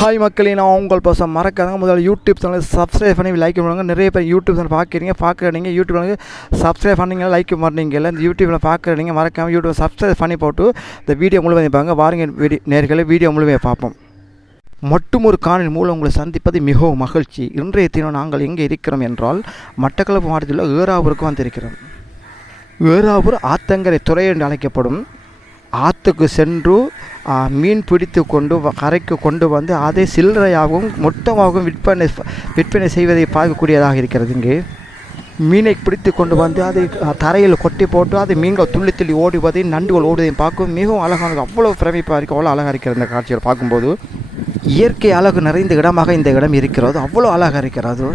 Hi மக்களே, நான் உங்கள் பசங்க மறக்காதங்க முதல்ல யூடியூப் சேனல் சப்ஸ்கிரைப் பண்ணி லைக் பண்ணுவாங்க. நிறைய பேர் யூடியூப் சேனல் பார்க்குறீங்க யூடியூப் சேனலுக்கு சப்ஸ்கிரைப் பண்ணிங்க லைக் பண்ணுறீங்கல்ல. இந்த யூடியூப்பில் பார்க்குறீங்க மறக்காமல் யூடியூப் சப்ஸ்கிரைப் பண்ணி போட்டு இந்த வீடியோ முழுமையாக பார்ங்க. வாருங்க நேர்களை வீடியோ முழுமையாக பார்ப்போம். மட்டும் ஒரு காணொலி மூலம் உங்களை சந்திப்பது மிகவும் மகிழ்ச்சி. இன்றைய தினம் நாங்கள் எங்கே இருக்கிறோம் என்றால் மட்டக்களப்பு மாவட்டத்தில் ஏறாவூருக்கு வந்திருக்கிறோம். ஏறாவூர் ஆத்தங்கரை துறை என்று அழைக்கப்படும் ஆற்றுக்கு சென்று மீன் பிடித்து கொண்டு கரைக்கு கொண்டு வந்து அதை சில்லறையாகவும் மொத்தமாகவும் விற்பனை செய்வதை பார்க்கக்கூடியதாக இருக்கிறது. இங்கே மீனை பிடித்து கொண்டு வந்து அதை தரையில் கொட்டி போட்டு அது மீன்கள் துள்ளி துள்ளி ஓடுவதையும் நண்டுகள் ஓடுவதையும் பார்க்கும் மிகவும் அழகானது. அவ்வளோ பிரமிப்பாக இருக்குது, அவ்வளோ அழகாக இருக்கிற இந்த காட்சியை பார்க்கும்போது இயற்கை அழகு நிறைந்த இடமாக இந்த இடம் இருக்கிறது. அவ்வளோ அழகாக இருக்கிறது.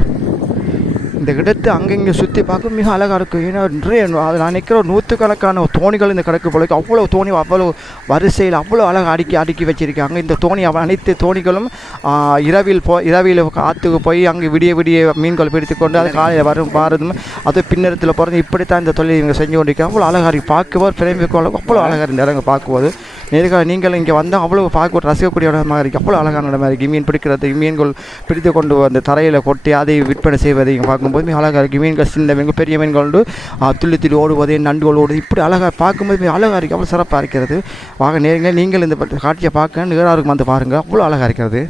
இந்த இடத்தை அங்கங்கே சுற்றி பார்க்க மிக அழகாக இருக்கும். ஏன்னா நிறைய நான் நினைக்கிறோம் நூற்றுக்கணக்கான தோணிகள் இந்த கடற்கு போல அவ்வளோ தோணி அவ்வளோ வரிசையில் அவ்வளோ அழகாக அடுக்கி வச்சுருக்காங்க. இந்த தோணி அனைத்து தோணிகளும் இரவில் ஆற்றுக்கு போய் அங்கே விடிய மீன்கள் பிடித்து கொண்டு அது காலையில் வரதும் அது பின்னரத்தில் பிறந்து இப்படித்தான் இந்த தொழில் இவங்க செஞ்சு கொண்டிருக்காங்க. அவ்வளோ அழகாக இருக்குது பார்க்கும்போது பிரேமிக்கும் அவ்வளோ அழகாக இந்த இடங்கள் பார்க்கும்போது நேர்கால நீங்கள் இங்கே வந்தால் அவ்வளோ பார்க்க ரசிக்கக்கூடிய இடமாக இருக்குது. அவ்வளோ அழகான இடமாக இருக்குது. மீன் பிடிக்கிறது மீன்கள் பிடித்து கொண்டு வந்து தரையில் கொட்டி அதை விற்பனை செய்வதை இங்கே பார்க்கும்போது மிக அழகாக இருக்குது. மீன்கள் சின்ன மீன்கள் பெரிய மீன்கள் வந்து துள்ளி ஓடுவதே நண்டுகள் ஓடுவது இப்படி அழகாக பார்க்கும்போது மிக அழகாக இருக்குது. அவ்வளோ சிறப்பாக இருக்கிறது. வாங்க நேரங்களே நீங்கள் இந்த காட்சியை பார்க்க நேராருக்கு வந்து பாருங்கள். அவ்வளோ அழகாக இருக்கிறது.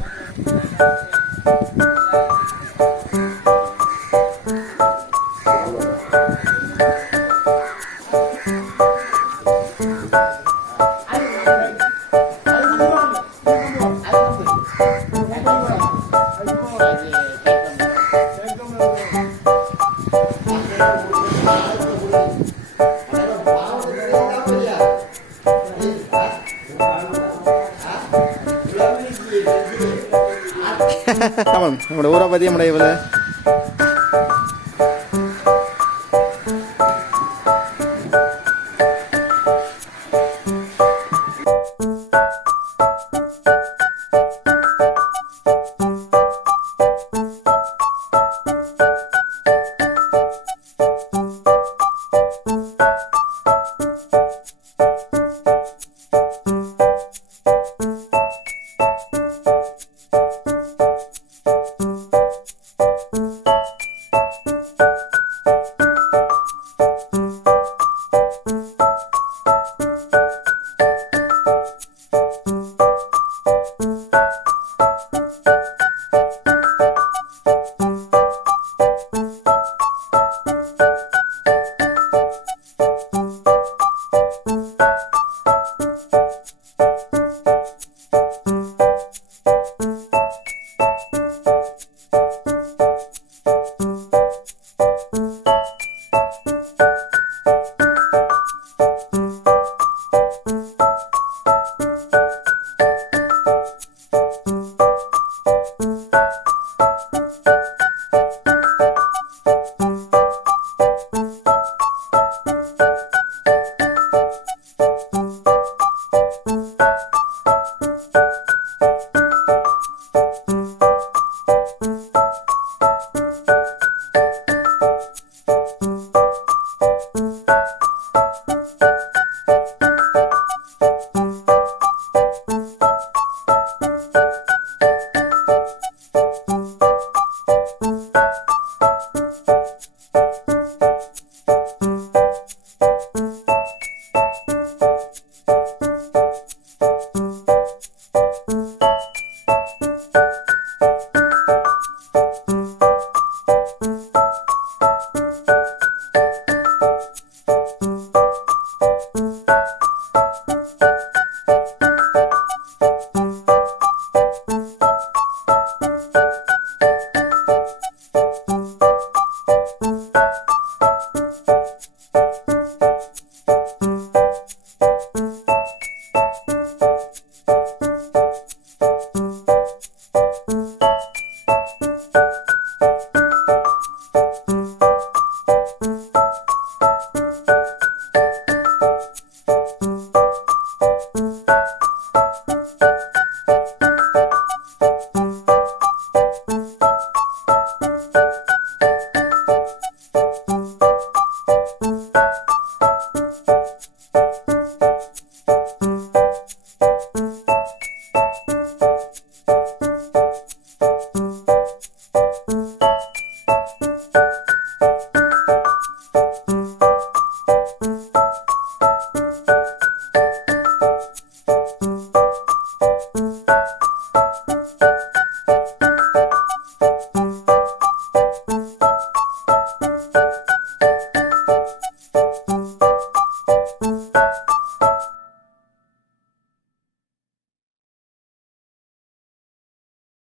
നമ്മുടെ ഊരെ പറ്റി നമ്മുടെ ഇവിടെ